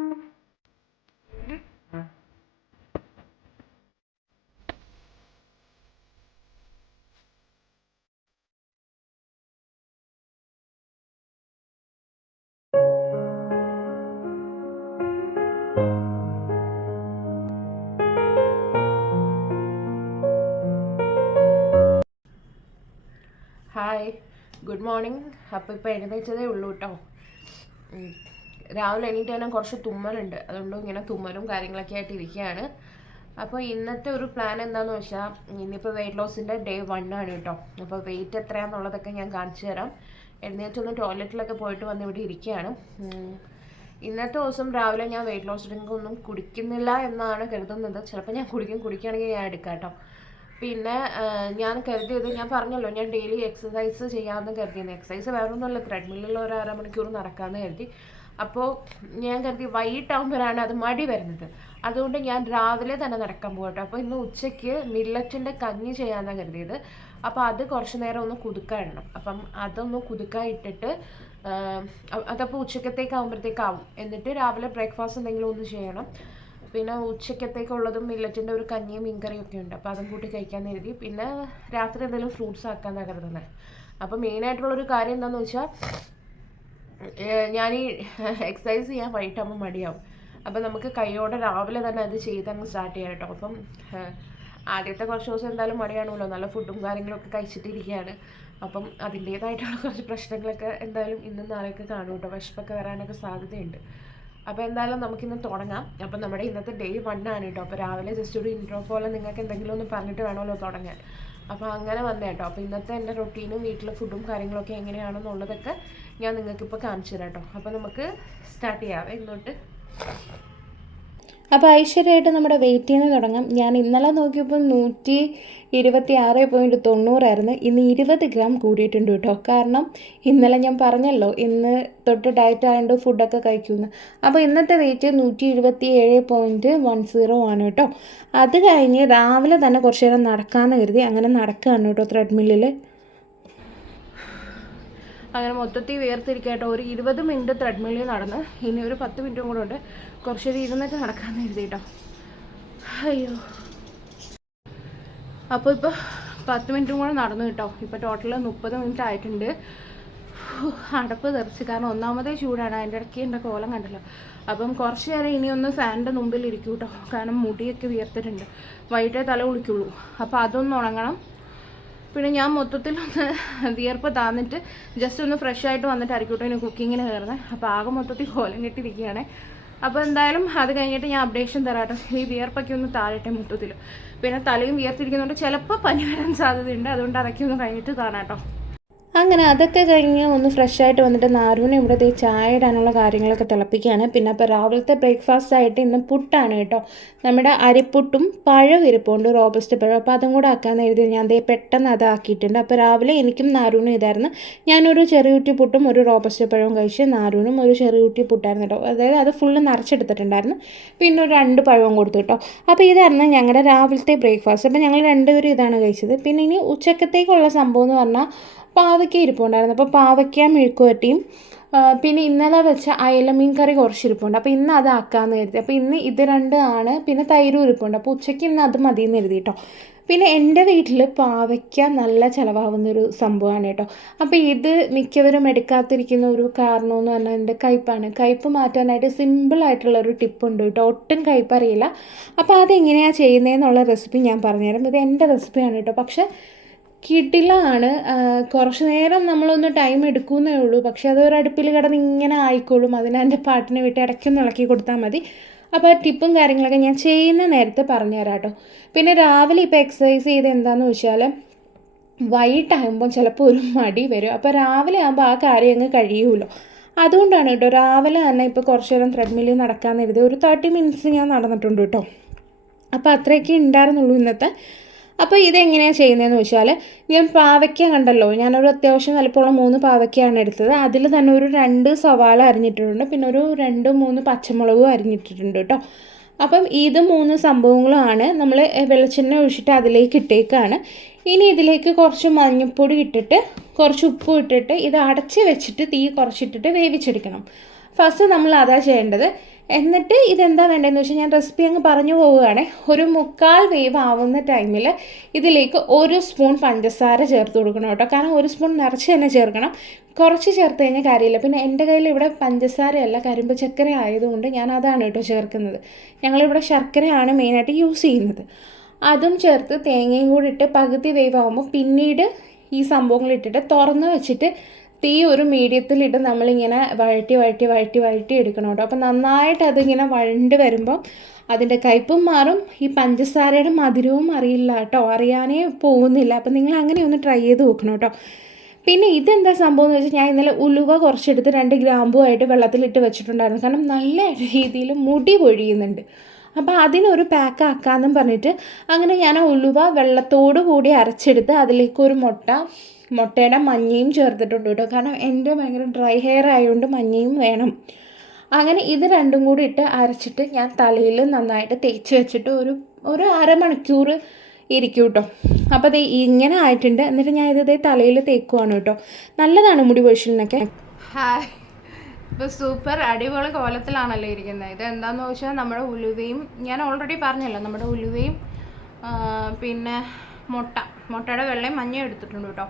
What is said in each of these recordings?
Hi, good morning. അപ്പോൾ ഇപ്പോൾ എഴുന്നേറ്റതേ ഉള്ളൂ കേട്ടോ. രാവിലെ എണീറ്റ് തന്നെ കുറച്ച് തുമ്മലുണ്ട്, അതുകൊണ്ട് ഇങ്ങനെ തുമ്മലും കാര്യങ്ങളൊക്കെ ആയിട്ട് ഇരിക്കുകയാണ്. അപ്പോൾ ഇന്നത്തെ ഒരു പ്ലാൻ എന്താണെന്ന് വെച്ചാൽ, ഇന്നിപ്പോൾ വെയിറ്റ് ലോസിൻ്റെ ഡേ 1 ആണ് കേട്ടോ. അപ്പോൾ വെയിറ്റ് എത്രയാണെന്നുള്ളതൊക്കെ ഞാൻ കാണിച്ചു തരാം. എഴുന്നേറ്റൊന്ന് ടോയ്ലറ്റിലൊക്കെ പോയിട്ട് വന്ന് ഇവിടെ ഇരിക്കുകയാണ്. ഇന്നത്തെ ദിവസം രാവിലെ ഞാൻ വെയിറ്റ് ലോസ് ഡ്രിങ്ക് ഒന്നും കുടിക്കുന്നില്ല എന്നാണ് കരുതുന്നത്. ചിലപ്പോൾ ഞാൻ കുടിക്കുകയാണെങ്കിൽ ഞാൻ എടുക്കാം കേട്ടോ. പിന്നെ ഞാൻ കരുതിയത്, ഞാൻ പറഞ്ഞല്ലോ ഞാൻ ഡെയിലി എക്സസൈസ് ചെയ്യാമെന്ന് കരുതിയിരുന്നു. എക്സസൈസ് വേറെ ഒന്നുമല്ല, ത്രെഡ്മില്ലിൽ ഒരു അരമണിക്കൂർ നടക്കാമെന്ന് കരുതി. അപ്പോൾ ഞാൻ കരുതി വൈകിട്ടാകുമ്പോഴാണ് അത് മടി വരുന്നത്. അതുകൊണ്ട് ഞാൻ രാവിലെ തന്നെ നടക്കാൻ പോകട്ടെ. അപ്പോൾ ഇന്ന് ഉച്ചയ്ക്ക് മില്ലറ്റിൻ്റെ കഞ്ഞി ചെയ്യാമെന്നാണ് കരുതിയത്. അപ്പോൾ അത് കുറച്ച് നേരം ഒന്ന് കുതുക്കായിടണം. അപ്പം അതൊന്ന് കുതുക്കായിട്ടിട്ട് അതപ്പോൾ ഉച്ചക്കത്തേക്കാവുമ്പോഴത്തേക്കാവും. എന്നിട്ട് രാവിലെ ബ്രേക്ക്ഫാസ്റ്റ് എന്തെങ്കിലും ഒന്ന് ചെയ്യണം. പിന്നെ ഉച്ചക്കത്തേക്കുള്ളതും മില്ലറ്റിൻ്റെ ഒരു കഞ്ഞിയും മീൻകറിയും ഒക്കെ ഉണ്ട്. അപ്പോൾ അതും കൂട്ടി കഴിക്കാമെന്ന് കരുതി. പിന്നെ രാത്രി എന്തെങ്കിലും ഫ്രൂട്ട്സ് ആക്കാമെന്നാണ് കരുതുന്നത്. അപ്പോൾ മെയിനായിട്ടുള്ളൊരു കാര്യം എന്താണെന്ന് വെച്ചാൽ, ഞാൻ ഈ എക്സസൈസ് ചെയ്യാൻ വൈകിട്ടാകുമ്പോൾ മടിയാവും. അപ്പോൾ നമുക്ക് കൈയോടെ രാവിലെ തന്നെ അത് ചെയ്തങ്ങ് സ്റ്റാർട്ട് ചെയ്യാം കേട്ടോ. അപ്പം ആദ്യത്തെ കുറച്ച് ദിവസം എന്തായാലും മടിയാണല്ലോ, നല്ല ഫുഡും കാര്യങ്ങളൊക്കെ കഴിച്ചിട്ടിരിക്കുകയാണ്. അപ്പം അതിൻ്റേതായിട്ടുള്ള കുറച്ച് പ്രശ്നങ്ങളൊക്കെ എന്തായാലും ഇന്നും നാളെയൊക്കെ കാണും കേട്ടോ. വിശപ്പൊക്കെ വരാനൊക്കെ സാധ്യതയുണ്ട്. അപ്പോൾ എന്തായാലും നമുക്കിന്ന് തുടങ്ങാം. അപ്പോൾ നമ്മുടെ ഇന്നത്തെ ഡേ 1 ആണ് കേട്ടോ. അപ്പോൾ രാവിലെ ജസ്റ്റ് ഒരു ഇൻട്രോ പോലെ നിങ്ങൾക്ക് എന്തെങ്കിലും ഒന്ന് പറഞ്ഞിട്ട് വേണമല്ലോ തുടങ്ങാൻ. അപ്പോൾ അങ്ങനെ വന്നേ കേട്ടോ. അപ്പോൾ ഇന്നത്തെ എൻ്റെ റൊട്ടീനും വീട്ടിലെ ഫുഡും കാര്യങ്ങളൊക്കെ എങ്ങനെയാണെന്നുള്ളതൊക്കെ ഞാൻ നിങ്ങൾക്കിപ്പോൾ കാണിച്ചു തരാം കേട്ടോ. അപ്പോൾ നമുക്ക് സ്റ്റാർട്ട് ചെയ്യാവേ ഇന്നോട്ട്. അപ്പോൾ ഐശ്വര്യമായിട്ട് നമ്മുടെ വെയിറ്റ് ചെയ്യുന്ന തുടങ്ങാം. ഞാൻ ഇന്നലെ നോക്കിയപ്പോൾ 126.90 ഇന്ന് 20 ഗ്രാം കൂടിയിട്ടുണ്ട് കേട്ടോ. കാരണം ഇന്നലെ ഞാൻ പറഞ്ഞല്ലോ ഇന്ന് തൊട്ട് ഡയറ്റ് ആയതുകൊണ്ട് ഫുഡൊക്കെ കഴിക്കുമെന്ന്. അപ്പോൾ ഇന്നത്തെ വെയിറ്റ് 127.10 ആണ് കേട്ടോ. അത് കഴിഞ്ഞ് രാവിലെ തന്നെ കുറച്ച് നേരം നടക്കാമെന്ന് കരുതി അങ്ങനെ നടക്കുകയാണ് കേട്ടോ ത്രെഡ്മില്ലിൽ. അങ്ങനെ മൊത്തത്തിൽ വേർതിരിക്കട്ടോ. ഒരു 20 മിനിറ്റ് ത്രെഡ്മില്ലിൽ നടന്ന് ഇനി ഒരു 10 മിനിറ്റും കൂടെ ഉണ്ട്. കുറച്ചൊരു ഇരുന്നിട്ട് നടക്കാമെന്ന് കരുതി കേട്ടോ. അയ്യോ, അപ്പോൾ ഇപ്പോൾ 10 മിനിറ്റും കൂടെ നടന്നു കേട്ടോ. ഇപ്പോൾ ടോട്ടൽ 30 മിനിറ്റ് ആയിട്ടുണ്ട്. അടപ്പ് തെറിച്ച്, കാരണം ഒന്നാമതേ ചൂടാണ്. അതിൻ്റെ ഇടയ്ക്ക് എൻ്റെ കോലം കണ്ടല്ലോ. അപ്പം കുറച്ച് നേരം ഇനി ഒന്ന് ഫാനിൻ്റെ മുമ്പിൽ ഇരിക്കും കേട്ടോ. കാരണം മുടിയൊക്കെ വിയർത്തിട്ടുണ്ട്. വൈകിട്ടേ തല കുളിക്കുള്ളൂ. അപ്പോൾ അതൊന്ന് ഉണങ്ങണം. പിന്നെ ഞാൻ മൊത്തത്തിലൊന്ന് വിയർപ്പ് താന്നിട്ട് ജസ്റ്റ് ഒന്ന് ഫ്രഷ് ആയിട്ട് വന്നിട്ടായിരിക്കും കേട്ടോ ഇനി കുക്കിങ്ങിന് കയറുന്നത്. അപ്പോൾ ആകെ മൊത്തത്തിൽ കോലം കെട്ടിയിരിക്കുകയാണ്. അപ്പോൾ എന്തായാലും അത് കഴിഞ്ഞിട്ട് ഞാൻ അപ്ഡേഷൻ തരാട്ടോ. ഈ വിയർപ്പൊക്കെ ഒന്ന് താഴട്ടെ മൊത്തത്തിൽ. പിന്നെ തലയും വിയർത്തിരിക്കുന്നതുകൊണ്ട് ചിലപ്പോൾ പനി വരാൻ സാധ്യതയുണ്ട്. അതുകൊണ്ട് അതൊക്കെ ഒന്ന് കഴിഞ്ഞിട്ട് താനാട്ടോ. അങ്ങനെ അതൊക്കെ കഴിഞ്ഞ് ഒന്ന് ഫ്രഷായിട്ട് വന്നിട്ട് നാരൂന് ഇവിടെ ചായ ഇടാനുള്ള കാര്യങ്ങളൊക്കെ തിളപ്പിക്കുകയാണ്. പിന്നെ അപ്പോൾ രാവിലത്തെ ബ്രേക്ക്ഫാസ്റ്റ് ആയിട്ട് ഇന്ന് പുട്ടാണ് കേട്ടോ. നമ്മുടെ അരിപ്പുട്ടും പഴം ഇരിപ്പുണ്ട്, റോബസ്റ്റ് പഴം. അപ്പോൾ അതും കൂടെ ആക്കാമെന്ന് എഴുതി ഞാൻ പെട്ടെന്ന് അതാക്കിയിട്ടുണ്ട്. അപ്പോൾ രാവിലെ എനിക്കും നാരൂനും ഇതായിരുന്നു. ഞാനൊരു ചെറിയുറ്റി പുട്ടും ഒരു റോബസ്റ്റ് പഴവും കഴിച്ച് നാരൂനും ഒരു ചെറിയുറ്റി പുട്ടായിരുന്നു കേട്ടോ. അതായത് അത് ഫുള്ള് നിറച്ചെടുത്തിട്ടുണ്ടായിരുന്നു. പിന്നെ ഒരു 2 പഴവും കൊടുത്തു കേട്ടോ. അപ്പോൾ ഇതായിരുന്നു ഞങ്ങളുടെ രാവിലത്തെ ബ്രേക്ക്ഫാസ്റ്റ്. അപ്പോൾ ഞങ്ങൾ രണ്ടുപേരും ഇതാണ് കഴിച്ചത്. പിന്നെ ഇനി ഉച്ചക്കത്തേക്കുള്ള സംഭവം എന്ന് പറഞ്ഞാൽ പാവയ്ക്ക ഇരിപ്പുണ്ടായിരുന്നു. അപ്പോൾ പാവയ്ക്ക മെഴുക്കുവരട്ടിയും പിന്നെ ഇന്നലെ വെച്ച അയല മീൻ കറി കുറച്ച് ഇരിപ്പുണ്ട്. അപ്പോൾ ഇന്ന് അതാക്കാമെന്ന് കരുതി. അപ്പോൾ ഇന്ന് ഇത് 2 ആണ്. പിന്നെ തൈരും ഇരിപ്പുണ്ട്. അപ്പോൾ ഉച്ചയ്ക്ക് ഇന്ന് അത് മതിയെന്ന് കരുതി കേട്ടോ. പിന്നെ എൻ്റെ വീട്ടിൽ പാവയ്ക്ക നല്ല ചിലവാകുന്നൊരു സംഭവമാണ് കേട്ടോ. അപ്പോൾ ഇത് മിക്കവരും എടുക്കാതിരിക്കുന്ന ഒരു കാരണമെന്ന് പറഞ്ഞാൽ എൻ്റെ കയ്പ്പാണ്. കയ്പ്പ് മാറ്റാനായിട്ട് സിമ്പിളായിട്ടുള്ളൊരു ടിപ്പുണ്ട് കേട്ടോ. ഒട്ടും കയ്പ്പ് അറിയില്ല. അപ്പോൾ അതെങ്ങനെയാണ് ചെയ്യുന്നതെന്നുള്ള റെസിപ്പി ഞാൻ പറഞ്ഞുതരാം. ഇത് എൻ്റെ റെസിപ്പിയാണ് കേട്ടോ. പക്ഷേ കിടിലാണ്. കുറച്ച് നേരം നമ്മളൊന്ന് ടൈം എടുക്കുന്നേ ഉള്ളൂ. പക്ഷെ അതൊരു അടുപ്പിൽ കിടന്ന് ഇങ്ങനെ ആയിക്കോളും. അതിന് എൻ്റെ പാട്ടിനെ വിട്ട് ഇടയ്ക്കൊന്ന് ഇളക്കി കൊടുത്താൽ മതി. അപ്പോൾ ആ ടിപ്പും കാര്യങ്ങളൊക്കെ ഞാൻ ചെയ്യുന്ന നേരത്തെ പറഞ്ഞുതരാം കേട്ടോ. പിന്നെ രാവിലെ ഇപ്പോൾ എക്സസൈസ് ചെയ്ത് എന്താണെന്ന് വെച്ചാൽ വൈകിട്ടാകുമ്പോൾ ചിലപ്പോൾ ഒരു മടി വരും. അപ്പോൾ രാവിലെ ആകുമ്പോൾ ആ കാര്യം അങ്ങ് കഴിയുമല്ലോ. അതുകൊണ്ടാണ് കേട്ടോ രാവിലെ തന്നെ ഇപ്പോൾ കുറച്ച് നേരം ത്രെഡ്മില്ലിൽ നടക്കാമെന്ന് കരുതി. ഒരു 30 മിനിറ്റ്സ് ഞാൻ നടന്നിട്ടുണ്ട് കേട്ടോ. അപ്പോൾ അത്രയൊക്കെ ഉണ്ടായിരുന്നുള്ളൂ ഇന്നത്തെ. അപ്പോൾ ഇതെങ്ങനെയാണ് ചെയ്യുന്നതെന്ന് വെച്ചാൽ, ഞാൻ പാവയ്ക്ക കണ്ടല്ലോ, ഞാനൊരു അത്യാവശ്യം വലുപ്പമുള്ള 3 പാവയ്ക്കയാണ് എടുത്തത്. അതിൽ തന്നെ ഒരു 2 സവാള അരിഞ്ഞിട്ടിട്ടുണ്ട്. പിന്നെ ഒരു 2-3 പച്ചമുളകും അരിഞ്ഞിട്ടിട്ടുണ്ട് കേട്ടോ. അപ്പം ഇത് 3 സംഭവങ്ങളുമാണ് നമ്മൾ വെളിച്ചെണ്ണ ഒഴിച്ചിട്ട് അതിലേക്ക് ഇട്ടേക്കാണ്. ഇനി ഇതിലേക്ക് കുറച്ച് മഞ്ഞൾപ്പൊടി ഇട്ടിട്ട് കുറച്ച് ഉപ്പും ഇട്ടിട്ട് ഇത് അടച്ച് വെച്ചിട്ട് തീ കുറച്ചിട്ടിട്ട് വേവിച്ചെടുക്കണം. ഫസ്റ്റ് നമ്മൾ അതാ ചെയ്യേണ്ടത്. എന്നിട്ട് ഇതെന്താ വേണ്ടതെന്ന് വെച്ചാൽ ഞാൻ റെസിപ്പി അങ്ങ് പറഞ്ഞു പോവുകയാണെ. ഒരു 3/4 വേവ് ആവുന്ന ടൈമിൽ ഇതിലേക്ക് 1 സ്പൂൺ പഞ്ചസാര ചേർത്ത് കൊടുക്കണം കേട്ടോ. കാരണം 1 സ്പൂൺ നിറച്ച് തന്നെ ചേർക്കണം, കുറച്ച് ചേർത്ത് കഴിഞ്ഞാൽ കാര്യമില്ല. പിന്നെ എൻ്റെ കയ്യിൽ ഇവിടെ പഞ്ചസാരയല്ല കരിമ്പ് ചക്കര ആയതുകൊണ്ട് ഞാൻ അതാണ് കേട്ടോ ചേർക്കുന്നത്. ഞങ്ങളിവിടെ ശർക്കരയാണ് മെയിനായിട്ട് യൂസ് ചെയ്യുന്നത്. അതും ചേർത്ത് തേങ്ങയും കൂടി ഇട്ട് പകുതി വേവ് ആകുമ്പോൾ പിന്നീട് ഈ സംഭവങ്ങളിട്ടിട്ട് തുറന്ന് വെച്ചിട്ട് തീ ഒരു മീഡിയത്തിലിട്ട് നമ്മളിങ്ങനെ വഴറ്റി എടുക്കണം കേട്ടോ. അപ്പോൾ നന്നായിട്ട് അതിങ്ങനെ വഴണ്ട് വരുമ്പോൾ അതിൻ്റെ കയ്പും മാറും, ഈ പഞ്ചസാരയുടെ മധുരവും അറിയില്ല കേട്ടോ, അറിയാനേ പോകുന്നില്ല. അപ്പോൾ നിങ്ങൾ അങ്ങനെ ഒന്ന് ട്രൈ ചെയ്ത് നോക്കണം കേട്ടോ. പിന്നെ ഇതെന്താ സംഭവം എന്ന് വെച്ചാൽ ഞാൻ ഇന്നലെ ഉലുവ കുറച്ചെടുത്ത് 2 ഗ്രാമ്പുമായിട്ട് വെള്ളത്തിലിട്ട് വെച്ചിട്ടുണ്ടായിരുന്നു. കാരണം നല്ല രീതിയിൽ മുടി പൊഴിയുന്നുണ്ട്. അപ്പോൾ അതിനൊരു പാക്ക് ആക്കാമെന്നും പറഞ്ഞിട്ട് അങ്ങനെ ഞാൻ ഉലുവ വെള്ളത്തോടു കൂടി അരച്ചെടുത്ത് അതിലേക്കൊരു മുട്ടയുടെ മഞ്ഞയും ചേർത്തിട്ടുണ്ട് കേട്ടോ. കാരണം എൻ്റെ ഭയങ്കര ഡ്രൈ ഹെയർ ആയതുകൊണ്ട് മഞ്ഞയും വേണം. അങ്ങനെ ഇത് രണ്ടും കൂടി ഇട്ട് അരച്ചിട്ട് ഞാൻ തലയിൽ നന്നായിട്ട് തേച്ച് വെച്ചിട്ട് ഒരു അരമണിക്കൂർ ഇരിക്കും കേട്ടോ. അപ്പോൾ അത് ഇങ്ങനെ ആയിട്ടുണ്ട്. എന്നിട്ട് ഞാൻ ഇത് തലയിൽ തേക്കുവാണ് കേട്ടോ. നല്ലതാണ് മുടി പൊഴിച്ചിലിനൊക്കെ. ഹായ്, ഇപ്പോൾ സൂപ്പർ അടിപൊളി കോലത്തിലാണല്ലോ ഇരിക്കുന്നത്. ഇത് എന്താണെന്ന് വെച്ചാൽ നമ്മുടെ ഉലുവയും, ഞാൻ ഓൾറെഡി പറഞ്ഞല്ലോ, നമ്മുടെ ഉലുവയും പിന്നെ മുട്ടയുടെ വെള്ളയും മഞ്ഞയും എടുത്തിട്ടുണ്ട് കേട്ടോ.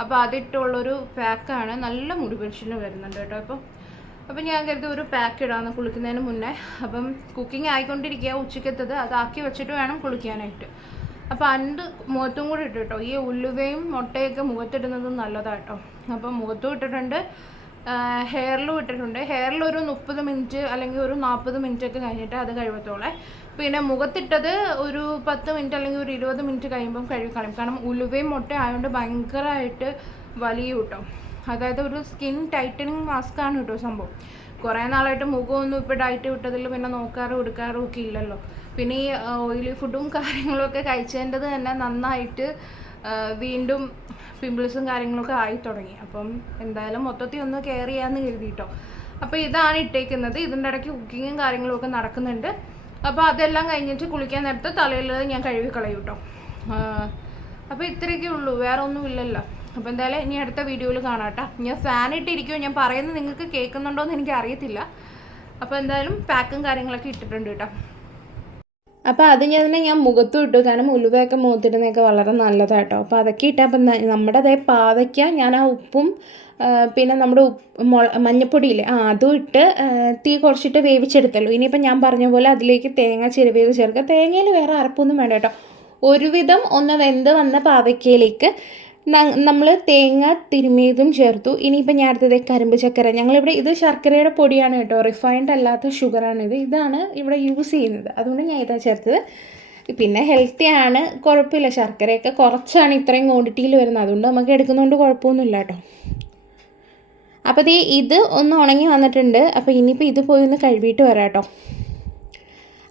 അപ്പോൾ അതിട്ടുള്ളൊരു പാക്കാണ്. നല്ല മുടി പൊഴിച്ചിൽ വരുന്നുണ്ട് കേട്ടോ. അപ്പം ഞാൻ കരുതി ഒരു പാക്ക് ഇടാമെന്ന് കുളിക്കുന്നതിന് മുന്നേ. അപ്പം കുക്കിംഗ് ആയിക്കൊണ്ടിരിക്കുക, ഉച്ചക്കത്തത് അതാക്കി വെച്ചിട്ട് വേണം കുളിക്കാനായിട്ട്. അപ്പോൾ അതിൻ്റെ മുഖത്തും കൂടി ഇട്ട് കേട്ടോ. ഈ ഉലുവയും മുട്ടയൊക്കെ മുഖത്തിടുന്നതും നല്ലതാട്ടോ. അപ്പം മുഖത്തും ഇട്ടിട്ടുണ്ട്, ഹെയറിലും ഇട്ടിട്ടുണ്ട്. ഹെയറിൽ ഒരു 30 മിനിറ്റ് അല്ലെങ്കിൽ ഒരു 40 മിനിറ്റ് ഒക്കെ കഴിഞ്ഞിട്ട് അത് കഴിവത്തോളെ. പിന്നെ മുഖത്തിട്ടത് ഒരു 10 മിനിറ്റ് അല്ലെങ്കിൽ ഒരു 20 മിനിറ്റ് കഴിയുമ്പം കഴുകിക്കളയും. കാരണം ഉലുവയും മുട്ട ആയതുകൊണ്ട് ഭയങ്കരമായിട്ട് വലിയ കേട്ടോ. അതായത് ഒരു സ്കിൻ ടൈറ്റനിങ് മാസ്കാണ് കേട്ടോ സംഭവം. കുറേ നാളായിട്ട് മുഖമൊന്നും ഇപ്പോൾ ഡയറ്റ് വിട്ടതിൽ പിന്നെ നോക്കാറും എടുക്കാറും ഒക്കെ ഇല്ലല്ലോ. പിന്നെ ഈ ഓയിലി ഫുഡും കാര്യങ്ങളൊക്കെ കഴിച്ചതിൻ്റെത് തന്നെ നന്നായിട്ട് വീണ്ടും പിമ്പിൾസും കാര്യങ്ങളൊക്കെ ആയി തുടങ്ങി. അപ്പം എന്തായാലും മൊത്തത്തിൽ ഒന്ന് കെയർ ചെയ്യാമെന്ന് കരുതിയിട്ടോ. അപ്പോൾ ഇതാണ് ഇട്ടേക്കുന്നത്. ഇതിൻ്റെ ഇടയ്ക്ക് കുക്കിങ്ങും കാര്യങ്ങളും ഒക്കെ നടക്കുന്നുണ്ട്. അപ്പോൾ അതെല്ലാം കഴിഞ്ഞിട്ട് കുളിക്കാൻ നേരത്തെ തലയിൽ ഞാൻ കഴുകി കളയും കേട്ടോ. അപ്പോൾ ഇത്രയൊക്കെ ഉള്ളൂ, വേറെ ഒന്നും ഇല്ലല്ലോ. അപ്പോൾ എന്തായാലും ഇനി അടുത്ത വീഡിയോയിൽ കാണാം കേട്ടോ. ഞാൻ ഫാൻ ഇട്ടിരിക്കുമോ, ഞാൻ പറയുന്നത് നിങ്ങൾക്ക് കേൾക്കുന്നുണ്ടോ എന്ന് എനിക്ക് അറിയത്തില്ല. അപ്പോൾ എന്തായാലും പാക്കും കാര്യങ്ങളൊക്കെ ഇട്ടിട്ടുണ്ട് കേട്ടോ. അപ്പോൾ അത് ഞാൻ മുഖത്തും ഇട്ടു. കാരണം ഉലുവയൊക്കെ മുഖത്തിടുന്നതൊക്കെ വളരെ നല്ലതാട്ടോ. അപ്പോൾ അതൊക്കെ ഇട്ടാൽ അപ്പം നമ്മുടെ അതേ പാവയ്ക്ക ഞാൻ ആ ഉപ്പും പിന്നെ നമ്മുടെ മഞ്ഞപ്പൊടിയില്ലേ അതും ഇട്ട് തീ കുറച്ചിട്ട് വേവിച്ചെടുത്തല്ലോ. ഇനിയിപ്പം ഞാൻ പറഞ്ഞ പോലെ അതിലേക്ക് തേങ്ങ ചിരവിയത് ചേർക്കുക. തേങ്ങയിൽ വേറെ അരപ്പൊന്നും വേണ്ട കേട്ടോ. ഒരുവിധം ഒന്ന് വെന്ത് വന്ന പാവയ്ക്കയിലേക്ക് നമ്മൾ തേങ്ങ തിരുമിയതും ചേർത്തു. ഇനിയിപ്പോൾ ഞാൻ അടുത്തത് കരിമ്പ് ചക്കര. ഞങ്ങളിവിടെ ഇത് ശർക്കരയുടെ പൊടിയാണ് കേട്ടോ, റിഫൈൻഡ് അല്ലാത്ത ഷുഗറാണിത്. ഇതാണ് ഇവിടെ യൂസ് ചെയ്യുന്നത്, അതുകൊണ്ട് ഞാൻ ഇതാ ചേർത്തത്. പിന്നെ ഹെൽത്തിയാണ്, കുഴപ്പമില്ല. ശർക്കരയൊക്കെ കുറച്ചാണ് ഇത്രയും ക്വാണ്ടിറ്റിയിൽ വരുന്നത്, അതുകൊണ്ട് നമുക്ക് എടുക്കുന്നതുകൊണ്ട് കുഴപ്പമൊന്നുമില്ല കേട്ടോ. അപ്പോൾ ഇത് ഒന്ന് ഉണങ്ങി വന്നിട്ടുണ്ട്. അപ്പോൾ ഇനിയിപ്പോൾ ഇത് പോയി ഒന്ന് കഴുകിയിട്ട് വരാം കേട്ടോ.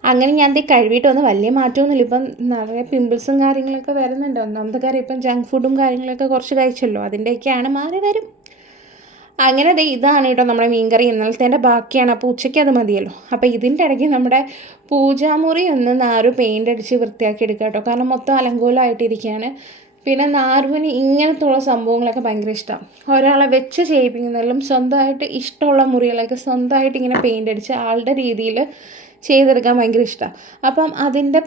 അങ്ങനെ ഞാൻ കഴുകിയിട്ട് വന്ന് വലിയ മാറ്റമൊന്നുമില്ല. ഇപ്പം നിറയെ പിമ്പിൾസും കാര്യങ്ങളൊക്കെ വരുന്നുണ്ട്. ഒന്നാമത്തെ കാര്യം ഇപ്പം ജങ്ക് ഫുഡും കാര്യങ്ങളൊക്കെ കുറച്ച് കഴിച്ചല്ലോ, അതിൻ്റെയൊക്കെയാണ് മാറി വരും. അങ്ങനെ ഇതാണ് കേട്ടോ നമ്മുടെ മീൻകറി. ഇന്നലത്തെ ബാക്കിയാണ്. അപ്പോൾ ഉച്ചയ്ക്ക് അത് മതിയല്ലോ. അപ്പോൾ ഇതിൻ്റെ ഇടയ്ക്ക് നമ്മുടെ പൂജാമുറി ഒന്ന് നാരു പെയിൻ്റ് അടിച്ച് വൃത്തിയാക്കി എടുക്കുക കേട്ടോ. കാരണം മൊത്തം അലങ്കോലമായിട്ടിരിക്കുകയാണ്. പിന്നെ നാരുവിന് ഇങ്ങനത്തുള്ള സംഭവങ്ങളൊക്കെ ഭയങ്കര ഇഷ്ടമാണ്. ഒരാളെ വെച്ച് ചെയ്യിപ്പിക്കുന്നതിലും സ്വന്തമായിട്ട് ഇഷ്ടമുള്ള മുറികളൊക്കെ സ്വന്തമായിട്ട് ഇങ്ങനെ പെയിൻ്റ് അടിച്ച് ആളുടെ രീതിയിൽ ചെയ്തെടുക്കാൻ ഭയങ്കര ഇഷ്ടമാണ്. അപ്പം അതിൻ്റെ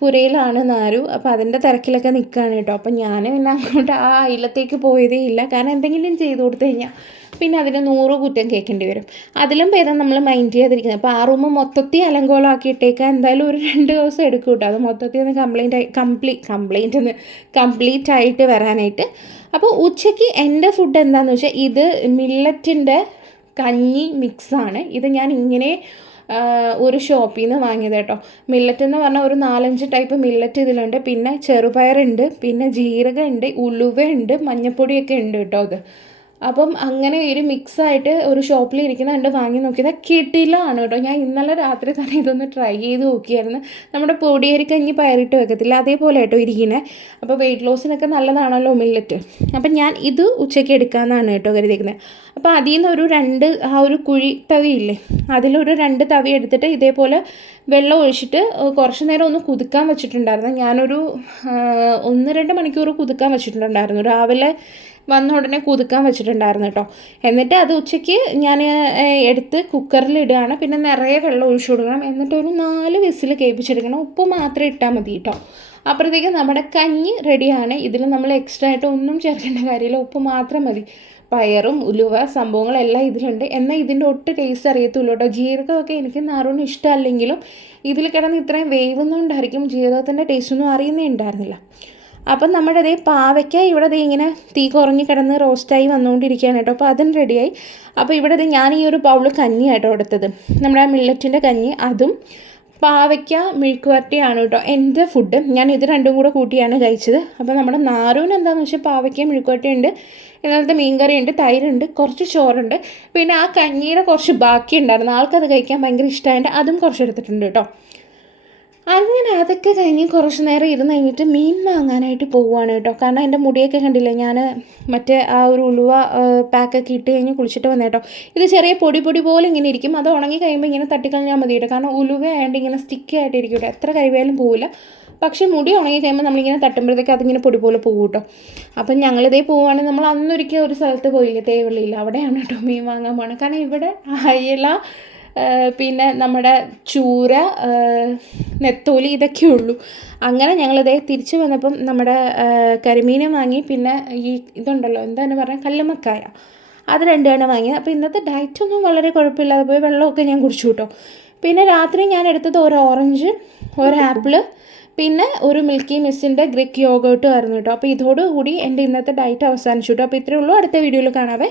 പുരയിലാണ് നാരു. അപ്പോൾ അതിൻ്റെ തിരക്കിലൊക്കെ നിൽക്കുകയാണ് കേട്ടോ. അപ്പം ഞാൻ പിന്നെ അങ്ങോട്ട് ആ അയിലത്തേക്ക് പോയതേ ഇല്ല. കാരണം എന്തെങ്കിലും ചെയ്ത് കൊടുത്തു കഴിഞ്ഞാൽ പിന്നെ അതിന് 100 കുറ്റം കേൾക്കേണ്ടി വരും. അതിലും ഭേദം നമ്മൾ മൈൻഡ് ചെയ്യാതിരിക്കുന്നത്. അപ്പോൾ ആ റൂം മൊത്തത്തിൽ അലങ്കോലമാക്കിയിട്ടേക്കാൻ എന്തായാലും ഒരു 2 ദിവസം എടുക്കും കേട്ടോ. അത് മൊത്തത്തിൽ ഒന്ന് കംപ്ലീറ്റ് ആയിട്ട് വരാനായിട്ട്. അപ്പോൾ ഉച്ചയ്ക്ക് എൻ്റെ ഫുഡ് എന്താണെന്ന് വെച്ചാൽ ഇത് മില്ലറ്റിൻ്റെ കഞ്ഞി മിക്സാണ്. ഇത് ഞാൻ ഇങ്ങനെ ഒരു ഷോപ്പിൽ നിന്ന് വാങ്ങിയത് കേട്ടോ. മില്ലറ്റ് എന്ന് പറഞ്ഞാൽ ഒരു 4-5 ടൈപ്പ് മില്ലറ്റ് ഇതിലുണ്ട്. പിന്നെ ചെറുപയറുണ്ട്, പിന്നെ ജീരകമുണ്ട്, ഉലുവയുണ്ട്, മഞ്ഞൾപ്പൊടിയൊക്കെ ഉണ്ട് കേട്ടോ. അത് അപ്പം അങ്ങനെ ഒരു മിക്സായിട്ട് ഒരു ഷോപ്പിൽ ഇരിക്കുന്നുണ്ട്, വാങ്ങി നോക്കിയത് കിട്ടിയില്ലാണ് കേട്ടോ. ഞാൻ ഇന്നലെ രാത്രി തന്നെ ഇതൊന്ന് ട്രൈ ചെയ്ത് നോക്കിയായിരുന്നു. നമ്മുടെ പൊടിയരിക്കഞ്ഞി പയറിട്ട് വെക്കത്തില്ല, അതേപോലെ കേട്ടോ ഇരിക്കുന്നത്. അപ്പോൾ വെയിറ്റ് ലോസിനൊക്കെ നല്ലതാണല്ലോ മില്ലറ്റ്. അപ്പം ഞാൻ ഇത് ഉച്ചയ്ക്ക് എടുക്കാമെന്നാണ് കേട്ടോ കരുതിയിരിക്കുന്നത്. അപ്പോൾ അതിൽ നിന്ന് ഒരു കുഴി തവിയില്ലേ, അതിലൊരു 2 തവി എടുത്തിട്ട് ഇതേപോലെ വെള്ളം ഒഴിച്ചിട്ട് കുറച്ച് നേരം ഒന്ന് കുതിക്കാൻ വെച്ചിട്ടുണ്ടായിരുന്നു. ഞാനൊരു 1-2 മണിക്കൂർ കുതിക്കാൻ വെച്ചിട്ടുണ്ടായിരുന്നു. രാവിലെ വന്ന ഉടനെ കുതുക്കാൻ വെച്ചിട്ടുണ്ടായിരുന്നു കേട്ടോ. എന്നിട്ട് അത് ഉച്ചയ്ക്ക് ഞാൻ എടുത്ത് കുക്കറിലിടുകയാണ്. പിന്നെ നിറയെ വെള്ളം ഒഴിച്ചു കൊടുക്കണം. എന്നിട്ട് ഒരു 4 വിസിൽ കേൾപ്പിച്ചെടുക്കണം. ഉപ്പ് മാത്രം ഇട്ടാൽ മതി കേട്ടോ. അപ്പോഴത്തേക്ക് നമ്മുടെ കഞ്ഞി റെഡിയാണ്. ഇതിൽ നമ്മൾ എക്സ്ട്രാ ആയിട്ട് ഒന്നും ചേർക്കേണ്ട കാര്യമില്ല, ഉപ്പ് മാത്രം മതി. പയറും ഉലുവ സംഭവങ്ങളെല്ലാം ഇതിലുണ്ട്. എന്നാൽ ഇതിൻ്റെ ഒട്ട് ടേസ്റ്റ് അറിയത്തുള്ളൂ കേട്ടോ. ജീരകമൊക്കെ എനിക്ക് നാറുവിന് ഇഷ്ടമല്ലെങ്കിലും ഇതിൽ കിടന്ന് ഇത്രയും വേവുന്നതുകൊണ്ടായിരിക്കും ജീരകത്തിൻ്റെ ടേസ്റ്റൊന്നും അറിയുന്നേ ഉണ്ടായിരുന്നില്ല. അപ്പം നമ്മുടെ അതേ പാവയ്ക്ക ഇവിടെ ദേ ഇങ്ങനെ തീ കുറഞ്ഞ് കിടന്ന് റോസ്റ്റായി വന്നുകൊണ്ടിരിക്കുകയാണ് കേട്ടോ. അപ്പോൾ അതും റെഡിയായി. അപ്പോൾ ഇവിടെ ദേ ഞാൻ ഈ ഒരു ബൗൾ കഞ്ഞിയായിട്ടോ എടുത്തത്, നമ്മുടെ മില്ലറ്റിൻ്റെ കഞ്ഞി. അതും പാവയ്ക്ക മെഴുക്ക് വരട്ടിയാണ് കേട്ടോ എൻ്റെ ഫുഡ്. ഞാൻ ഇത് രണ്ടും കൂടെ കൂട്ടിയാണ് കഴിച്ചത്. അപ്പോൾ നമ്മുടെ നാരൂന് എന്താണെന്ന് വെച്ചാൽ പാവയ്ക്ക മെഴുക്ക് വരട്ടിയുണ്ട്, ഇന്നലത്തെ മീൻകറിയുണ്ട്, തൈരുണ്ട്, കുറച്ച് ചോറുണ്ട്. പിന്നെ ആ കഞ്ഞിയുടെ കുറച്ച് ബാക്കി ഉണ്ടായിരുന്നു, ആൾക്കത് കഴിക്കാൻ ഭയങ്കര ഇഷ്ടമായിട്ട് അതും കുറച്ച് എടുത്തിട്ടുണ്ട് കേട്ടോ. അങ്ങനെ അതൊക്കെ കഴിഞ്ഞ് കുറച്ച് നേരം ഇരുന്ന് കഴിഞ്ഞിട്ട് മീൻ വാങ്ങാനായിട്ട് പോവുകയാണ് കേട്ടോ. കാരണം എൻ്റെ മുടിയൊക്കെ കണ്ടില്ലേ, ഞാൻ മറ്റേ ആ ഒരു ഉലുവ പാക്കൊക്കെ ഇട്ട് കഴിഞ്ഞ് കുളിച്ചിട്ട് വന്നേ കേട്ടോ. ഇത് ചെറിയ പൊടി പോലെ ഇങ്ങനെ ഇരിക്കും. അത് ഉണങ്ങി കഴിയുമ്പോൾ ഇങ്ങനെ തട്ടിക്കളഞ്ഞാൽ മതി കേട്ടോ. കാരണം ഉലുവ ആയതുകൊണ്ട് ഇങ്ങനെ സ്റ്റിക്കി ആയിട്ടിരിക്കും കേട്ടോ. എത്ര കഴിവായാലും പോവില്ല. പക്ഷേ മുടി ഉണങ്ങി കഴിയുമ്പോൾ നമ്മളിങ്ങനെ തട്ടുമ്പോഴത്തേക്ക് അതിങ്ങനെ പൊടി പോലെ പോകും കേട്ടോ. അപ്പം ഞങ്ങളിതേ പോവുകയാണെങ്കിൽ നമ്മൾ അന്നൊരിക്കൽ ഒരു സ്ഥലത്ത് പോയില്ലേ, തേവള്ളിയിൽ, അവിടെയാണ് കേട്ടോ മീൻ വാങ്ങാൻ പോകണം. കാരണം ഇവിടെ അയല, പിന്നെ നമ്മുടെ ചൂര, നെത്തോലി ഇതൊക്കെ ഉള്ളൂ. അങ്ങനെ ഞങ്ങളിതേ തിരിച്ച് വന്നപ്പം നമ്മുടെ കരിമീനും വാങ്ങി. പിന്നെ ഈ ഇതുണ്ടല്ലോ, എന്താണ് പറയുക, കല്ലുമ്മക്കായ, അത് 2 എണ്ണം വാങ്ങി. അപ്പോൾ ഇന്നത്തെ ഡയറ്റൊന്നും വളരെ കുഴപ്പമില്ലാതെ പോയി. വെള്ളമൊക്കെ ഞാൻ കുടിച്ചു കേട്ടോ. പിന്നെ രാത്രി ഞാൻ എടുത്തത് ഒരു ഓറഞ്ച്, ഒരു ആപ്പിള്, പിന്നെ ഒരു മിൽക്കി മിസ്സിൻ്റെ ഗ്രീക്ക് യോഗേർട്ടും ആയിരുന്നു കേട്ടോ. അപ്പോൾ ഇതോടുകൂടി എൻ്റെ ഇന്നത്തെ ഡയറ്റ് അവസാനിച്ചു കേട്ടോ. അപ്പോൾ ഇത്രയേ ഉള്ളൂ. അടുത്ത വീഡിയോയിൽ കാണാവേ.